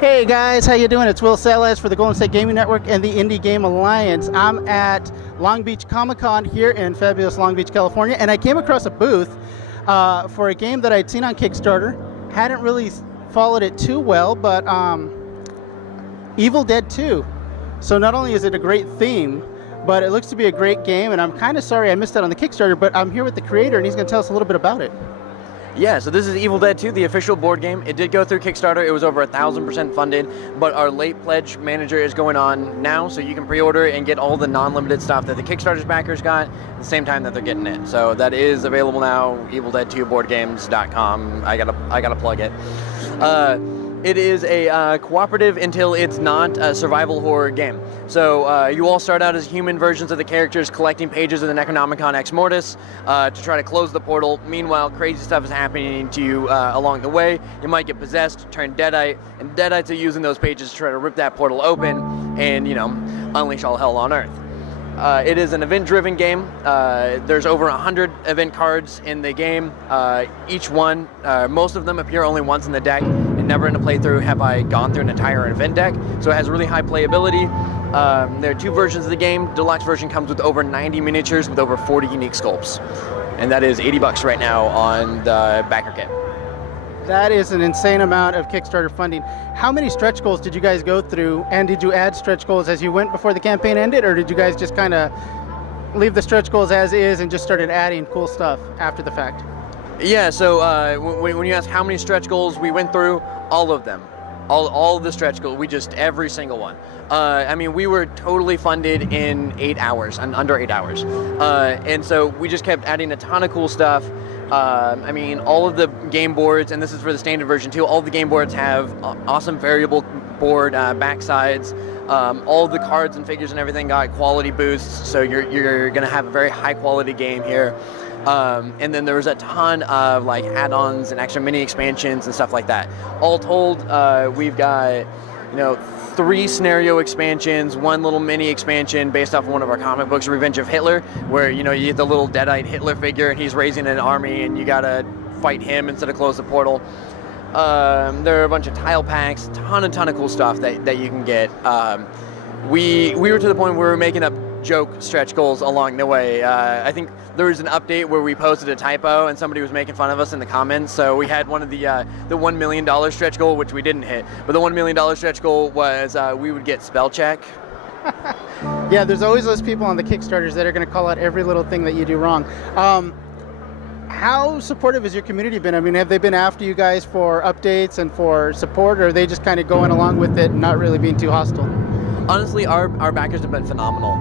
Hey guys, how you doing? It's Will Salas for the Golden State Gaming Network and the Indie Game Alliance. I'm at Long Beach Comic-Con here in fabulous Long Beach, California, and I came across a booth for a game that I'd seen on Kickstarter. Hadn't really followed it too well, but Evil Dead 2. So not only is it a great theme, but it looks to be a great game, and I'm kind of sorry I missed out on the Kickstarter, but I'm here with the creator, and he's going to tell us a little bit about it. Yeah, so this is Evil Dead 2, the official board game. It did go through Kickstarter. It was over 1,000% funded, but our late pledge manager is going on now, so you can pre-order it and get all the non-limited stuff that the Kickstarter's backers got at the same time that they're getting it. So that is available now, evildead2boardgames.com. I gotta plug it. It is a cooperative until it's not a survival horror game. So you all start out as human versions of the characters collecting pages of the Necronomicon Ex Mortis to try to close the portal. Meanwhile, crazy stuff is happening to you along the way. You might get possessed, turn Deadite, and Deadites are using those pages to try to rip that portal open and, unleash all hell on Earth. It is an event-driven game. There's over 100 event cards in the game. Each one, most of them appear only once in the deck, and never in a playthrough have I gone through an entire event deck. So it has really high playability. There are two versions of the game. Deluxe version comes with over 90 miniatures with over 40 unique sculpts. And that is $80 right now on the backer kit. That is an insane amount of Kickstarter funding. How many stretch goals did you guys go through, and did you add stretch goals as you went before the campaign ended, or did you guys just kind of leave the stretch goals as is and just started adding cool stuff after the fact? Yeah, so when you ask how many stretch goals we went through, all of them. All of the stretch goals, every single one. We were totally funded in 8 hours, under 8 hours. And so we just kept adding a ton of cool stuff. All of the game boards, and this is for the standard version too, all of the game boards have awesome variable board backsides. All of the cards and figures and everything got quality boosts, so you're going to have a very high quality game here. And then there was a ton of add-ons and extra mini expansions and stuff like that. All told, we've got 3 scenario expansions, 1 little mini expansion based off of one of our comic books, Revenge of Hitler, where you get the little Deadite Hitler figure and he's raising an army and you gotta fight him instead of close the portal. There are a bunch of tile packs, a ton of cool stuff that you can get. We were to the point where we were making up joke stretch goals along the way. I think there was an update where we posted a typo and somebody was making fun of us in the comments, so we had one of the $1 million stretch goal, which we didn't hit, but the $1 million stretch goal was we would get spell check. Yeah, there's always those people on the Kickstarters that are going to call out every little thing that you do wrong. How supportive has your community been? Have they been after you guys for updates and for support, or are they just kind of going along with it and not really being too hostile? Honestly, our backers have been phenomenal.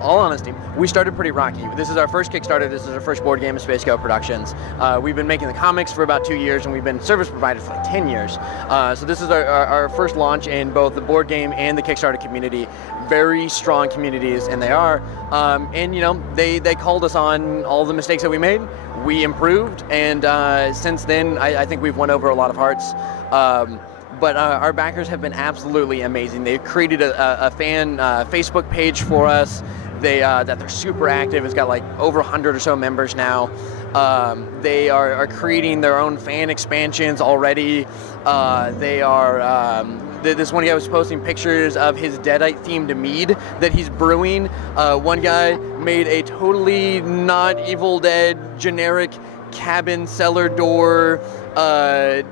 All honesty, we started pretty rocky. This is our first Kickstarter. This is our first board game of Space Goat Productions. We've been making the comics for about 2 years, and we've been service providers for 10 years. So this is our first launch in both the board game and the Kickstarter community. Very strong communities, and they are. They called us on all the mistakes that we made. We improved, and since then, I think we've won over a lot of hearts. But our backers have been absolutely amazing. They've created a fan Facebook page for us. They're super active. It's got over 100 or so members now. They are creating their own fan expansions already. This one guy was posting pictures of his Deadite themed mead that he's brewing. One guy made a totally not Evil Dead generic cabin cellar door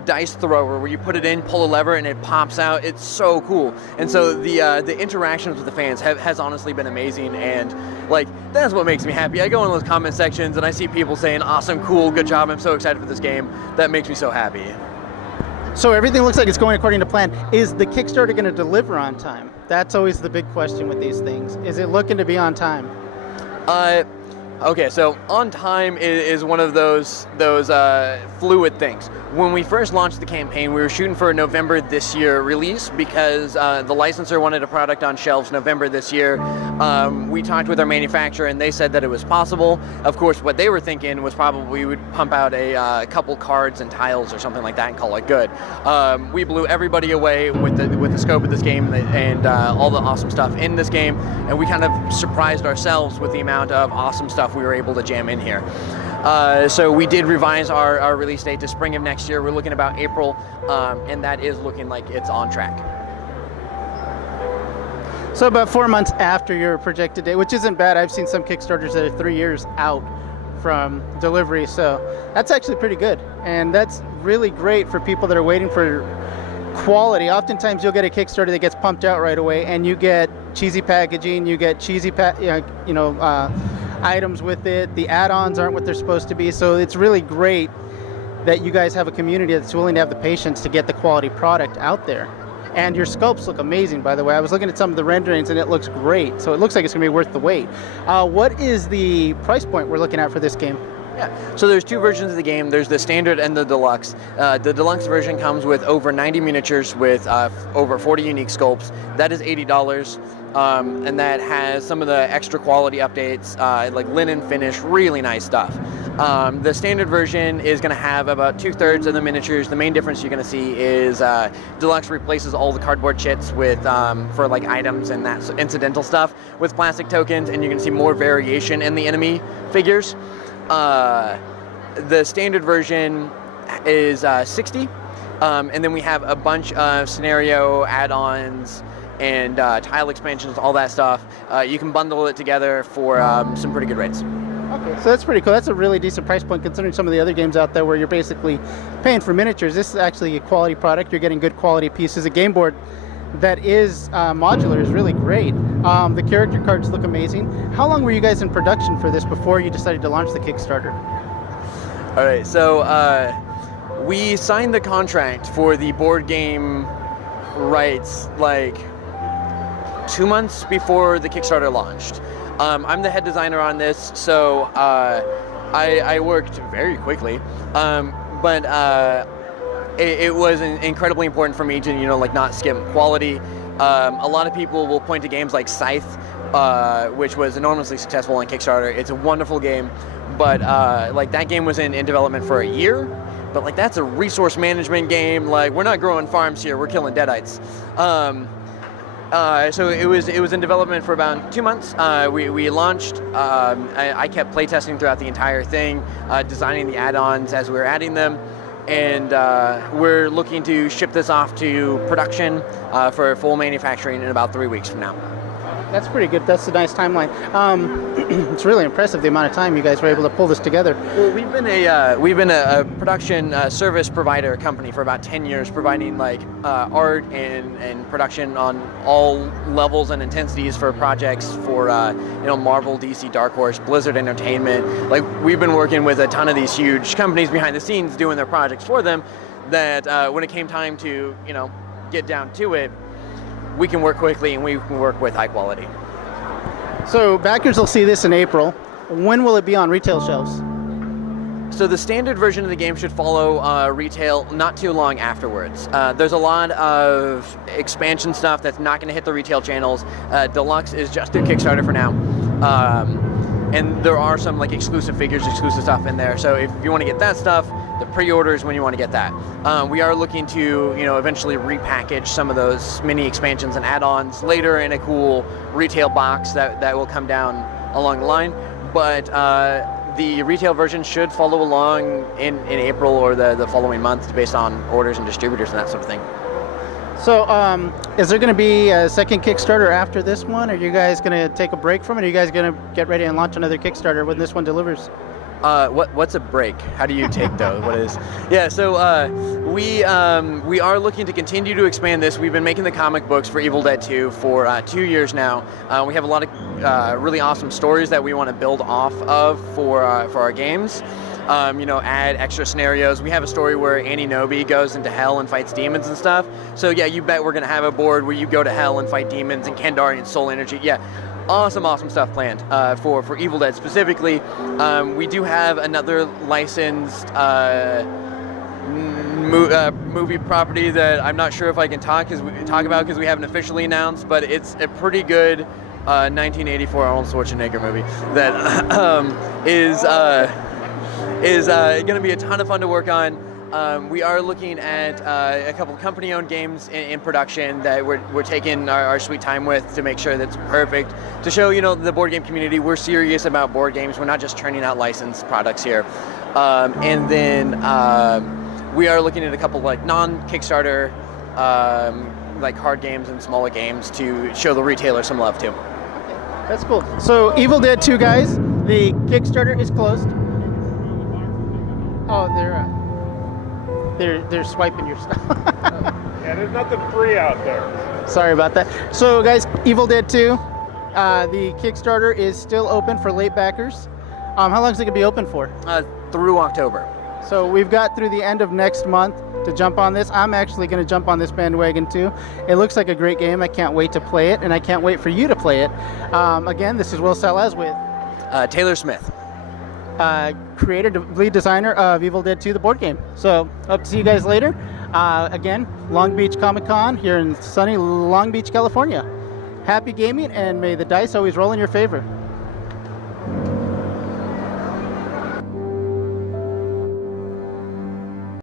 dice thrower where you put it in, pull a lever, and it pops out. It's so cool. And so the interactions with the fans has honestly been amazing, and that's what makes me happy. I go in those comment sections and I see people saying awesome, cool, good job, I'm so excited for this game. That makes me so happy. So everything looks like it's going according to plan. Is the Kickstarter going to deliver on time? That's always the big question with these things. Is it looking to be on time? Okay, so on time is one of those fluid things. When we first launched the campaign, we were shooting for a November this year release because the licensor wanted a product on shelves November this year. We talked with our manufacturer and they said that it was possible. Of course, what they were thinking was probably we would pump out a couple cards and tiles or something like that and call it good. We blew everybody away with the scope of this game and all the awesome stuff in this game, and we kind of surprised ourselves with the amount of awesome stuff we were able to jam in here. So we did revise our release date to spring of next year. We're looking about April, and that is looking like it's on track. So about 4 months after your projected date, which isn't bad. I've seen some Kickstarters that are 3 years out from delivery, so that's actually pretty good. And that's really great for people that are waiting for quality. Oftentimes you'll get a Kickstarter that gets pumped out right away, and you get cheesy packaging, you get cheesy items with it. The add-ons aren't what they're supposed to be, so it's really great that you guys have a community that's willing to have the patience to get the quality product out there. And your sculpts look amazing, by the way. I was looking at some of the renderings and it looks great, so it looks like it's going to be worth the wait. What is the price point we're looking at for this game? Yeah, so there's 2 versions of the game. There's the standard and the deluxe. The deluxe version comes with over 90 miniatures with over 40 unique sculpts. That is $80, and that has some of the extra quality updates, like linen finish, really nice stuff. The standard version is going to have about 2/3 of the miniatures. The main difference you're going to see is deluxe replaces all the cardboard chits with for like items and that incidental stuff with plastic tokens, and you're going to see more variation in the enemy figures. The standard version is $60, and then we have a bunch of scenario add-ons and tile expansions, all that stuff. You can bundle it together for some pretty good rates. Okay, so that's pretty cool. That's a really decent price point considering some of the other games out there where you're basically paying for miniatures. This is actually a quality product. You're getting good quality pieces. A game board that is modular is really great. The character cards look amazing. How long were you guys in production for this before you decided to launch the Kickstarter? All right, so we signed the contract for the board game rights like 2 months before the Kickstarter launched. I'm the head designer on this, so I worked very quickly, but it was incredibly important for me to not skip quality. A lot of people will point to games like Scythe, which was enormously successful on Kickstarter. It's a wonderful game, but like that game was in development for a year. But like that's a resource management game. Like we're not growing farms here, we're killing deadites. So it was in development for about 2 months. We launched. I kept playtesting throughout the entire thing, designing the add-ons as we were adding them, and we're looking to ship this off to production for full manufacturing in about 3 weeks from now. That's pretty good. That's a nice timeline. It's really impressive the amount of time you guys were able to pull this together. Well, we've been a production service provider company for about 10 years, providing like art and production on all levels and intensities for projects for Marvel, DC, Dark Horse, Blizzard Entertainment. Like we've been working with a ton of these huge companies behind the scenes doing their projects for them. That when it came time to get down to it, we can work quickly and we can work with high quality. So backers will see this in April. When will it be on retail shelves? So the standard version of the game should follow retail not too long afterwards. There's a lot of expansion stuff that's not going to hit the retail channels. Deluxe is just through Kickstarter for now. And there are some like exclusive figures, exclusive stuff in there. So if you want to get that stuff, the pre-orders when you want to get that. We are looking to eventually repackage some of those mini expansions and add-ons later in a cool retail box that will come down along the line. But the retail version should follow along in April or the following month based on orders and distributors and that sort of thing. So is there going to be a second Kickstarter after this one? Are you guys going to take a break from it? Or are you guys going to get ready and launch another Kickstarter when this one delivers? What's a break? How do you take those? What is? Yeah, so we are looking to continue to expand this. We've been making the comic books for Evil Dead 2 for 2 years now. We have a lot of really awesome stories that we want to build off of for our games. Add extra scenarios. We have a story where Annie Nobi goes into hell and fights demons and stuff. So yeah, you bet we're gonna have a board where you go to hell and fight demons and Kandarian soul energy. Yeah. Awesome stuff planned for Evil Dead specifically. We do have another licensed movie property that I'm not sure if I can talk about because we haven't officially announced, but it's a pretty good 1984 Arnold Schwarzenegger movie that is going to be a ton of fun to work on. We are looking at a couple company-owned games in production that we're taking our sweet time with to make sure that's perfect, to show the board game community we're serious about board games. We're not just churning out licensed products here. And then we are looking at a couple like non-Kickstarter like card games and smaller games to show the retailer some love too. That's cool. So Evil Dead 2, guys, the Kickstarter is closed. Oh, they're swiping your stuff. Yeah, there's nothing free out there. Sorry about that. So guys, Evil Dead 2, the Kickstarter is still open for late backers. How long is it going to be open for? Through October. So we've got through the end of next month to jump on this. I'm actually going to jump on this bandwagon too. It looks like a great game. I can't wait to play it, and I can't wait for you to play it. Again, this is Will Salaz with Taylor Smith. Creator, lead designer of Evil Dead 2, the board game. So hope to see you guys later. Again, Long Beach Comic Con here in sunny Long Beach, California. Happy gaming, and may the dice always roll in your favor.